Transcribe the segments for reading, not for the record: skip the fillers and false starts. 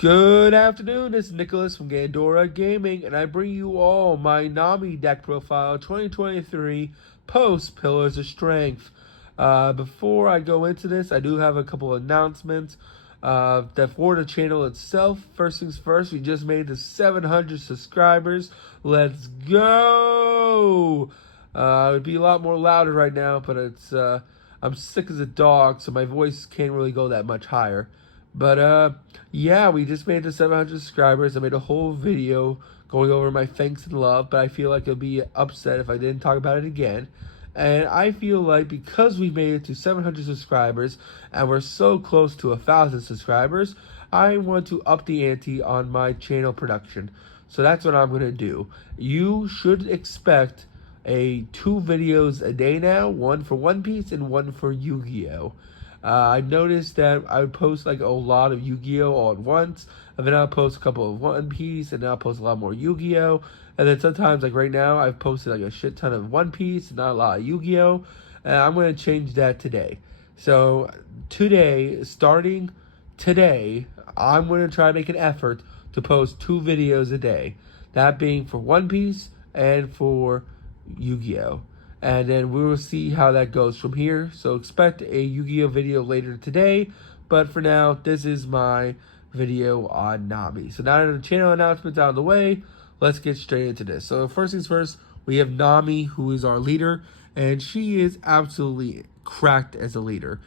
Good afternoon, this is Nicholas from Gandora Gaming, and I bring you all my Nami deck profile 2023 post Pillars of Strength. Before I go into this, I do have a couple announcements. That for the channel itself, first things first, we just made the 700 subscribers. Let's go! It would be a lot more louder right now, but I'm sick as a dog, so my voice can't really go that much higher. But yeah, we just made the 700 subscribers. I made a whole video going over my thanks and love, but I feel like I'd be upset if I didn't talk about it again. And I feel like because we made it to 700 subscribers and we're so close to 1,000 subscribers, I want to up the ante on my channel production. So that's what I'm going to do. You should expect two videos a day now, one for One Piece and one for Yu-Gi-Oh! I noticed that I would post like a lot of Yu-Gi-Oh! All at once, and then I'll post a couple of One Piece, and then I'll post a lot more Yu-Gi-Oh! And then sometimes, like right now, I've posted like a shit ton of One Piece and not a lot of Yu-Gi-Oh! And I'm going to change that today. So today, starting today, I'm going to try to make an effort to post 2 videos a day. That being for One Piece and for Yu-Gi-Oh! And then we will see how that goes from here. So expect a Yu-Gi-Oh! Video later today. But for now, this is my video on Nami. So now that the channel announcement's out of the way, let's get straight into this. So first things first, we have Nami, who is our leader. And she is absolutely cracked as a leader.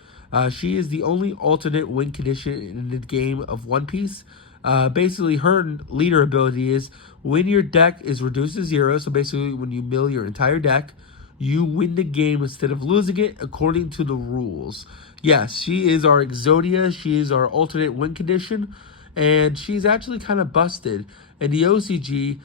She is the only alternate win condition in the game of One Piece. Basically, her leader ability is when your deck is reduced to 0, so basically when you mill your entire deck, you win the game instead of losing it according to the rules. Yes, she is our Exodia. She is our alternate win condition. And she's actually kind of busted. In the OCG,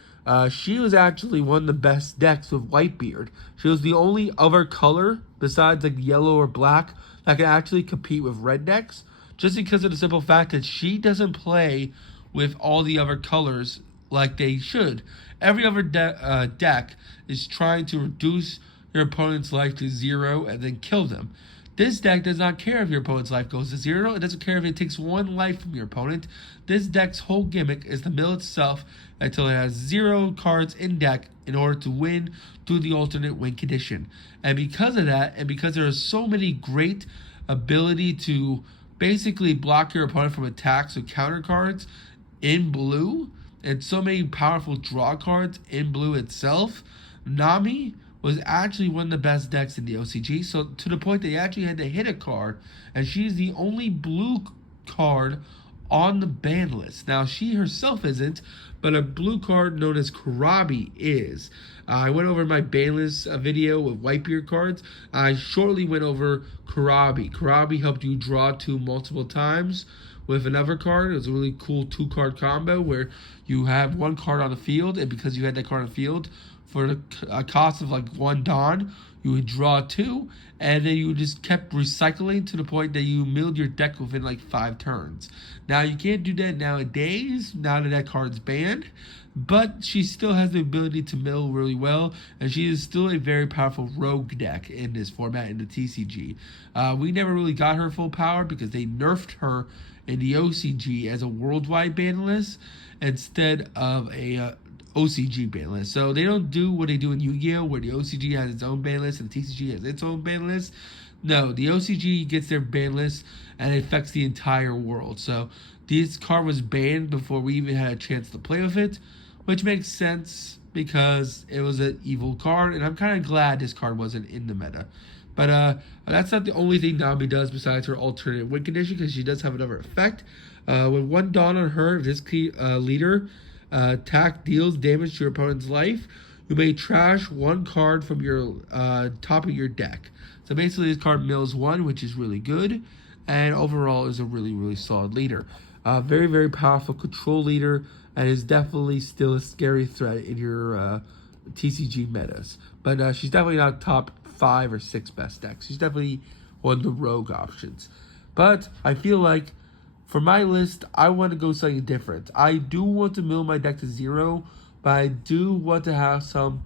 she was actually one of the best decks with Whitebeard. She was the only other color besides like yellow or black that could actually compete with red decks. Just because of the simple fact that she doesn't play with all the other colors like they should. Every other deck is trying to reduce your opponent's life to 0 and then kill them. This deck does not care if your opponent's life goes to 0. It doesn't care if it takes 1 life from your opponent. This deck's whole gimmick is to mill itself until it has 0 cards in deck in order to win through the alternate win condition. And because of that, and because there are so many great ability to basically block your opponent from attacks with counter cards in blue, and so many powerful draw cards in blue itself, Nami was actually one of the best decks in the OCG, so to the point they actually had to hit a card, and she's the only blue card on the ban list. Now, she herself isn't, but a blue card known as Karabi is. I went over my ban list video with Whitebeard cards. I shortly went over Karabi. Karabi helped you draw 2 multiple times with another card. It was a really cool 2-card combo where you have 1 card on the field, and because you had that card on the field, for the cost of like 1 Dawn, you would draw 2, and then you just kept recycling to the point that you milled your deck within like 5 turns. Now, you can't do that nowadays, now that card's banned, but she still has the ability to mill really well, and she is still a very powerful rogue deck in this format in the TCG. We never really got her full power because they nerfed her in the OCG as a worldwide ban list instead of a OCG ban list. So they don't do what they do in Yu-Gi-Oh! Where the OCG has its own ban list and the TCG has its own ban list. No, the OCG gets their ban list and it affects the entire world. So this card was banned before we even had a chance to play with it, which makes sense because it was an evil card, and I'm kind of glad this card wasn't in the meta. But that's not the only thing Nami does besides her alternate win condition, because she does have another effect. When 1 Dawn on her, this leader attack deals damage to your opponent's life, you may trash 1 card from your top of your deck. So basically, this card mills 1, which is really good, and overall is a really, really solid leader. Very, very powerful control leader, and is definitely still a scary threat in your TCG metas. But she's definitely not top 5 or 6 best decks. She's definitely one of the rogue options. But I feel like for my list, I want to go something different. I do want to mill my deck to 0, but I do want to have some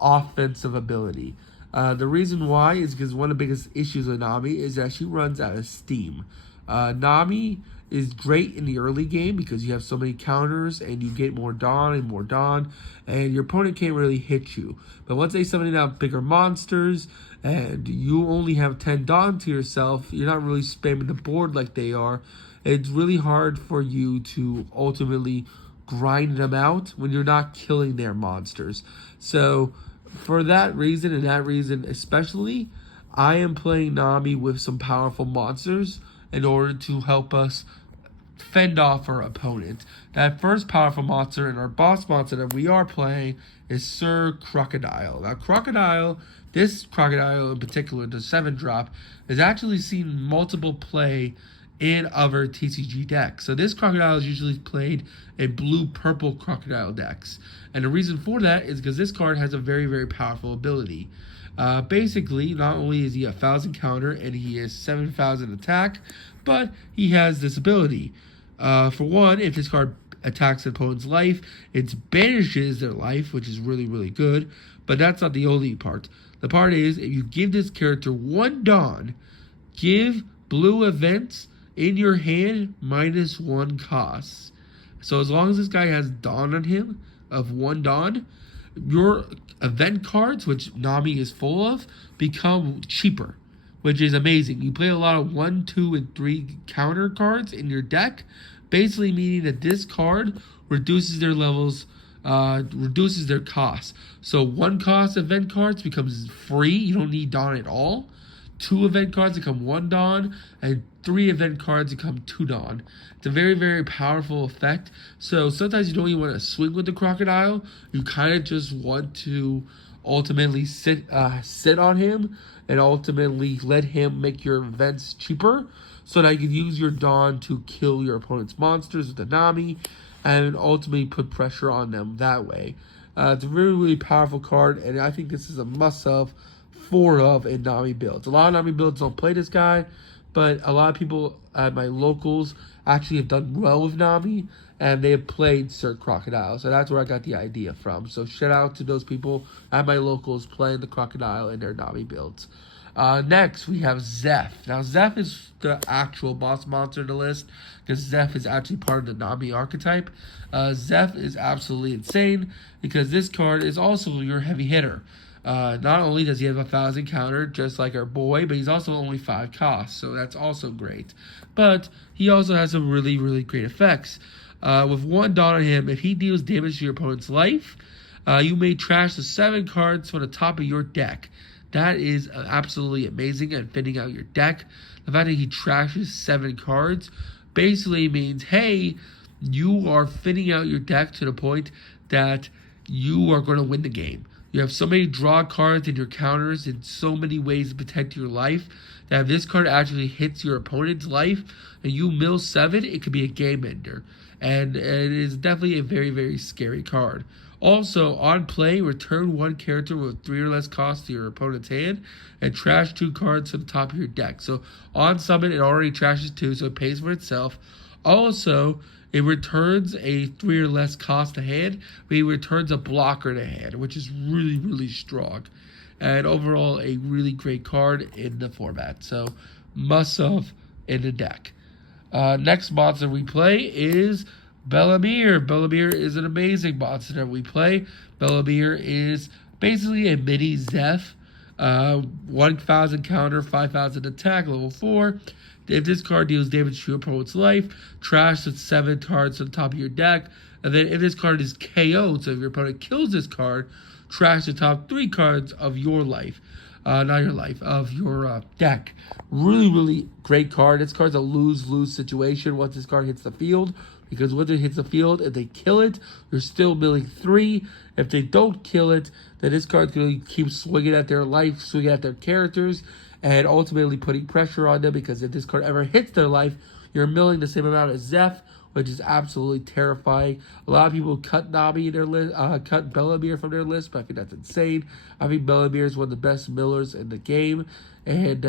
offensive ability. The reason why is because one of the biggest issues with Nami is that she runs out of steam. Nami is great in the early game because you have so many counters and you get more Dawn and more Dawn, and your opponent can't really hit you. But once they summon out bigger monsters and you only have 10 Dawn to yourself, you're not really spamming the board like they are. It's really hard for you to ultimately grind them out when you're not killing their monsters. So for that reason and that reason especially, I am playing Nami with some powerful monsters in order to help us fend off our opponent. That first powerful monster and our boss monster that we are playing is Sir Crocodile. Now, this Crocodile in particular, the 7-drop, is actually seen multiple play in other TCG decks. So this Crocodile is usually played in blue-purple Crocodile decks. And the reason for that is because this card has a very, very powerful ability. Basically, not only is he a 1,000 counter and he is 7,000 attack, but he has this ability. For one, if this card attacks an opponent's life, it banishes their life, which is really, really good. But that's not the only part. The part is, if you give this character 1 Dawn, give blue events in your hand -1 costs. So as long as this guy has Dawn on him of 1 Dawn, your event cards, which Nami is full of, become cheaper, which is amazing. You play a lot of 1, 2, and 3 counter cards in your deck, basically meaning that this card reduces their levels, reduces their cost. So 1 cost event cards becomes free. You don't need Dawn at all. 2 event cards become 1 Dawn, and 3 event cards become 2 Dawn. It's a very, very powerful effect. So sometimes you don't even want to swing with the Crocodile. You kind of just want to ultimately sit on him and ultimately let him make your events cheaper so that you can use your Dawn to kill your opponent's monsters with the Nami and ultimately put pressure on them that way. It's a really, really powerful card, and I think this is a must-have 4 of in Nami builds. A lot of Nami builds don't play this guy, but a lot of people at my locals actually have done well with Nami, and they have played Sir Crocodile. So that's where I got the idea from. So shout out to those people at my locals playing the Crocodile in their Nami builds. Next, we have Zeph. Now, Zeph is the actual boss monster in the list because Zeph is actually part of the Nami archetype. Zeph is absolutely insane because this card is also your heavy hitter. Not only does he have a 1,000 counter, just like our boy, but he's also only 5 costs, so that's also great. But he also has some really, really great effects. With 1 Dawn on him, if he deals damage to your opponent's life, you may trash the 7 cards from the top of your deck. That is absolutely amazing at thinning out your deck. The fact that he trashes 7 cards basically means, hey, you are thinning out your deck to the point that you are going to win the game. You have so many draw cards in your counters in so many ways to protect your life that if this card actually hits your opponent's life and you mill 7, it could be a game ender. And it is definitely a very, very scary card. Also, on play, return 1 character with 3 or less cost to your opponent's hand and trash 2 cards to the top of your deck. So on summon, it already trashes 2, so it pays for itself. Also, it returns a 3 or less cost to hand, but it returns a blocker to hand, which is really, really strong. And overall, a really great card in the format. So, must-have in the deck. Next monster we play is Bellemere. Bellemere is an amazing monster that we play. Bellemere is basically a mini Zeph. 1,000 counter, 5,000 attack, level 4. If this card deals damage to your opponent's life, trash the 7 cards to the top of your deck. And then if this card is KO'd, so if your opponent kills this card, trash the top 3 cards of your life. Not your life, of your deck. Really, really great card. This card's a lose-lose situation once this card hits the field. Because once it hits the field, if they kill it, you're still milling 3. If they don't kill it, then this card's going to keep swinging at their life, swinging at their characters, and ultimately putting pressure on them, because if this card ever hits their life, you're milling the same amount as Zeph, which is absolutely terrifying. A lot of people cut Nami in their list, cut Bellemere from their list, but I think that's insane. I think Bellemere is one of the best millers in the game, and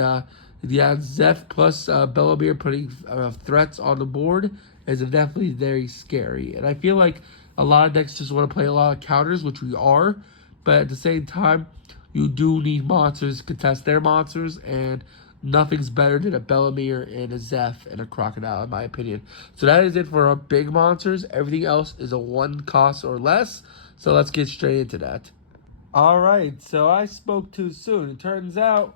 yeah, Zeph plus Bellemere putting threats on the board is definitely very scary. And I feel like a lot of decks just want to play a lot of counters, which we are, but at the same time, you do need monsters to contest their monsters, and nothing's better than a Bellamere and a Zeph and a Crocodile, in my opinion. So that is it for our big monsters. Everything else is a 1 cost or less. So let's get straight into that. All right, so I spoke too soon. It turns out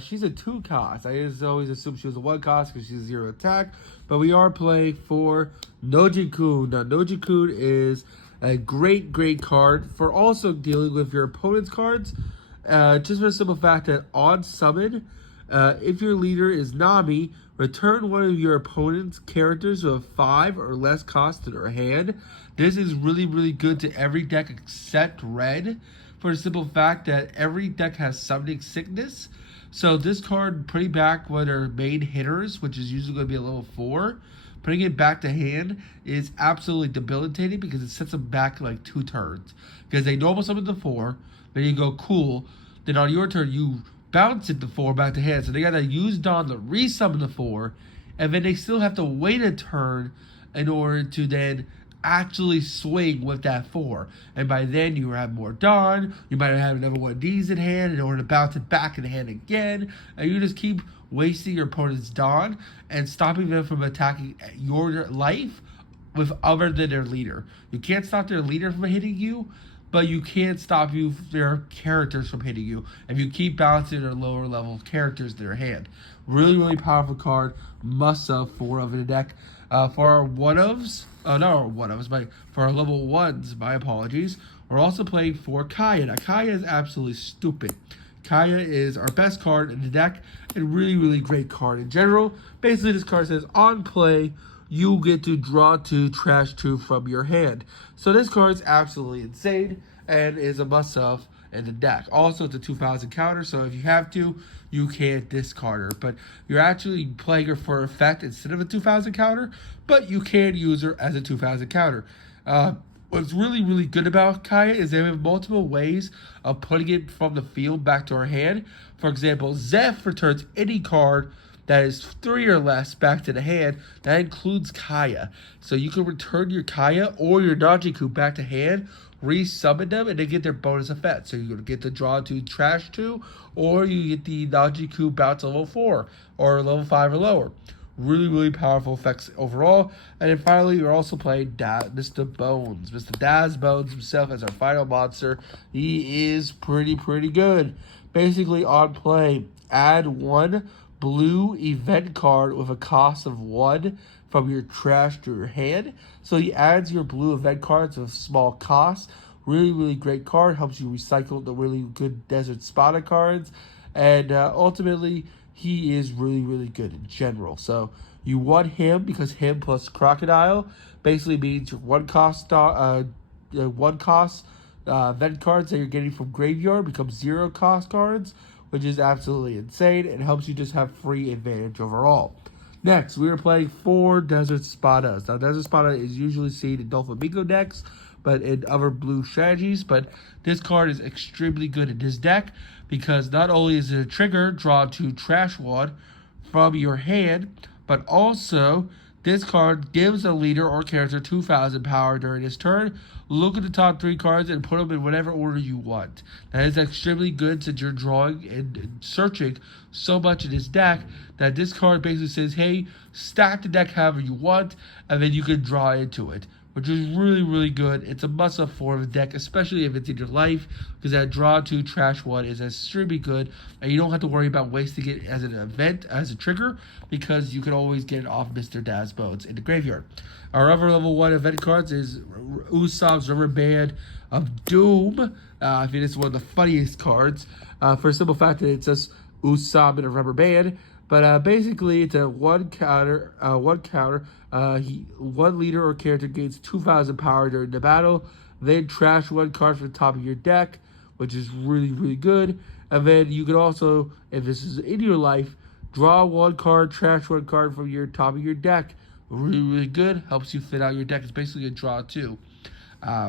she's a 2 cost. I just always assumed she was a 1 cost because she's a 0 attack. But we are playing for Nojikun. Now, Nojikun is a great card for also dealing with your opponent's cards. Just for the simple fact that on summon, if your leader is Nami, return one of your opponent's characters with a 5 or less cost to their hand. This is really good to every deck except red, for the simple fact that every deck has summoning sickness. So this card, putting back one of their main hitters, which is usually going to be a level 4, putting it back to hand is absolutely debilitating because it sets them back like 2 turns. Because they normal summon the 4, then you go cool, then on your turn you bounce it the 4 back to hand. So they gotta use Dawn to resummon the 4, and then they still have to wait a turn in order to then actually swing with that 4. And by then you have more Dawn, you might have another one of these in hand in order to bounce it back in hand again, and you just keep wasting your opponent's Dawn and stopping them from attacking your life with other than their leader. You can't stop their leader from hitting you, but you can't stop their characters from hitting you if you keep balancing their lower level characters in their hand. Really powerful card. Must have 4 of in the deck. For our one-ofs, for our level 1s, my apologies, we're also playing for Kaya. Now, Kaya is absolutely stupid. Kaya is our best card in the deck and really great card in general. Basically, this card says, on play, you get to draw 2, trash 2 from your hand. So this card is absolutely insane and is a must-have in the deck. Also, it's a 2,000 counter, so if you have to, you can't discard her. But you're actually playing her for effect instead of a 2,000 counter, but you can use her as a 2,000 counter. What's really good about Kaya is they have multiple ways of putting it from the field back to our hand. For example, Zeph returns any card that is 3 or less back to the hand. That includes Kaya. So you can return your Kaya or your Najiku back to hand, resummon them, and they get their bonus effect. So you're going to get the draw 2, trash 2, or you get the Najiku bounce level 4 or level 5 or lower. Really powerful effects overall. And then finally, we're also playing Mr. Bones. Mr. Daz Bones himself as our final monster. He is pretty good. Basically, on play, add 1 blue event card with a cost of 1 from your trash to your hand. So he adds your blue event cards with small cost. Really great card. Helps you recycle the really good Desert Spada cards. And ultimately, he is really good in general. So you want him because him plus Crocodile basically means your 1 cost event cards that you're getting from graveyard become 0 cost cards, which is absolutely insane and helps you just have free advantage overall. Next, we are playing 4 Desert Spadas. Now, Desert Spada is usually seen in Doflamingo decks, but in other blue strategies. But this card is extremely good in this deck because not only is it a trigger, draw 2 trash 1 from your hand, but also this card gives a leader or character 2,000 power during his turn. Look at the top 3 cards and put them in whatever order you want. That is extremely good since you're drawing and searching so much in this deck that this card basically says, hey, stack the deck however you want, and then you can draw into it, which is really good. It's a must-have for the deck, especially if it's in your life, because that draw 2 trash 1 is extremely good, and you don't have to worry about wasting it as an event, as a trigger, because you can always get it off Mr. Daz Bones in the graveyard. Our other level 1 event cards is Usopp's Rubber Band of Doom. I think it's one of the funniest cards, for a simple fact that it says Usopp in a rubber band. But basically, it's a 1 counter. One leader or character gains 2,000 power during the battle. Then trash 1 card from the top of your deck, which is really good. And then you can also, if this is in your life, draw 1 card, trash 1 card from your top of your deck. Really good. Helps you fit out your deck. It's basically a draw 2.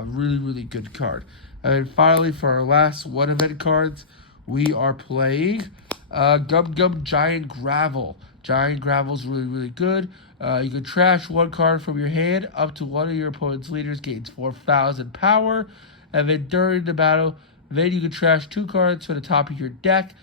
Really good card. And then finally, for our last 1 event cards, we are playing Gum Giant Gravel. Giant Gravel is really good. You can trash 1 card from your hand up to one of your opponent's leaders gains 4,000 power. And then during the battle, then you can trash 2 cards from the top of your deck.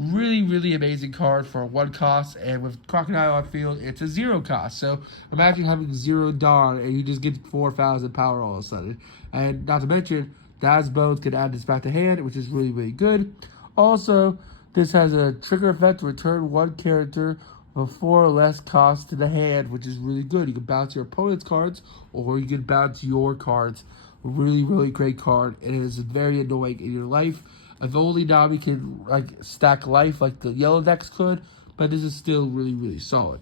Really, really amazing card for 1 cost, and with Crocodile on field, it's a 0 cost. So imagine having 0 Dawn and you just get 4,000 power all of a sudden. And not to mention, Dad's Bones can add this back to hand, which is really, really good. Also, this has a trigger effect to return 1 character of 4 or less costs to the hand, which is really good. You can bounce your opponent's cards, or you can bounce your cards. Really, really great card. It is very annoying in your life. If only Nami can stack life like the yellow decks could, but this is still really, really solid.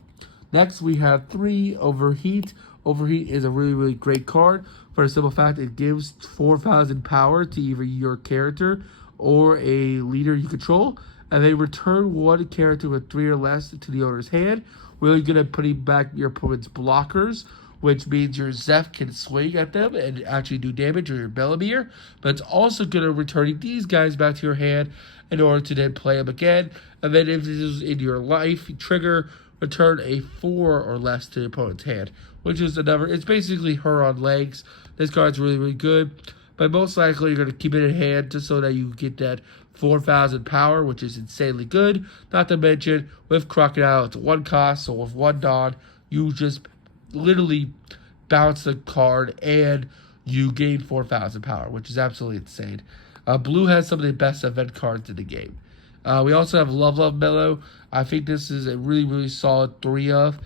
Next, we have 3 Overheat. Overheat is a really, really great card for the simple fact it gives 4,000 power to either your character or a leader you control, and they return 1 character with 3 or less to the owner's hand. Really good at putting back your opponent's blockers, which means your Zeph can swing at them and actually do damage, or your Bellamere. But it's also good at returning these guys back to your hand in order to then play them again. And then if this is in your life, you trigger, return a 4 or less to the opponent's hand, which is another, it's basically her on legs. This card's really, really good. But most likely you're going to keep it in hand just so that you get that 4,000 power, which is insanely good. Not to mention, with Crocodile, it's 1 cost, so with 1 Dawn, you just literally bounce the card and you gain 4,000 power, which is absolutely insane. Blue has some of the best event cards in the game. We also have Love Mellow. I think this is a really, really solid 3 of.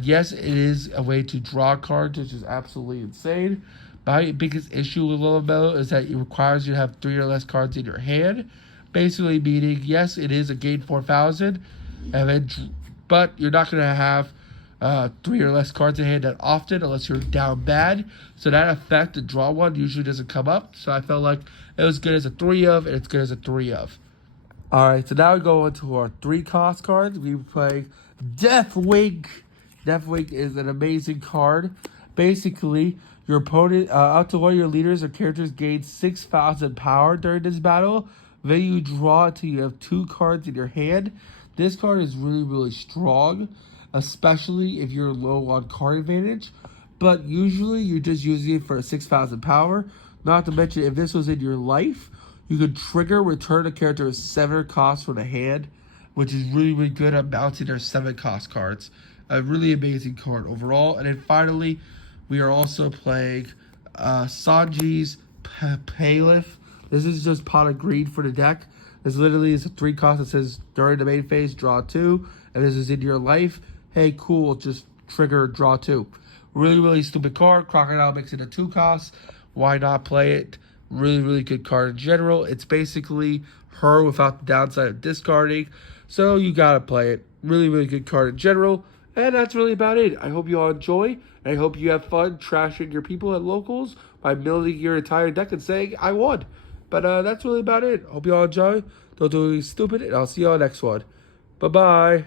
Yes, it is a way to draw cards, which is absolutely insane. My biggest issue with Love Mellow is that it requires you to have 3 or less cards in your hand. Basically meaning, yes, it is a gain 4,000, but you're not going to have 3 or less cards in hand that often unless you're down bad. So that effect, the draw one, usually doesn't come up. So I felt like it was good as a 3 of, and it's good as a 3 of. Alright, so now we go into our 3 cost cards. We play Deathwing. Deathwing is an amazing card. Basically, your opponent, up to one of your leaders or characters gains 6,000 power during this battle. Then you draw until you have 2 cards in your hand. This card is really, really strong, especially if you're low on card advantage. But usually you're just using it for 6,000 power. Not to mention, if this was in your life, you could trigger return a character with 7 costs from the hand, which is really, really good at bouncing their 7 cost cards. A really amazing card overall. And then finally, we are also playing Sanji's Paleth. This is just pot of greed for the deck. This literally is a 3 cost that says during the main phase, draw 2. And this is in your life. Hey, cool, just trigger, draw 2. Really, really stupid card. Crocodile makes it a 2 cost. Why not play it? Really, really good card in general. It's basically her without the downside of discarding. So you gotta play it. Really, really good card in general. And that's really about it. I hope you all enjoy. And I hope you have fun trashing your people at locals by building your entire deck and saying, I won. But that's really about it. Hope you all enjoy. Don't do anything stupid. And I'll see you on the next one. Bye-bye.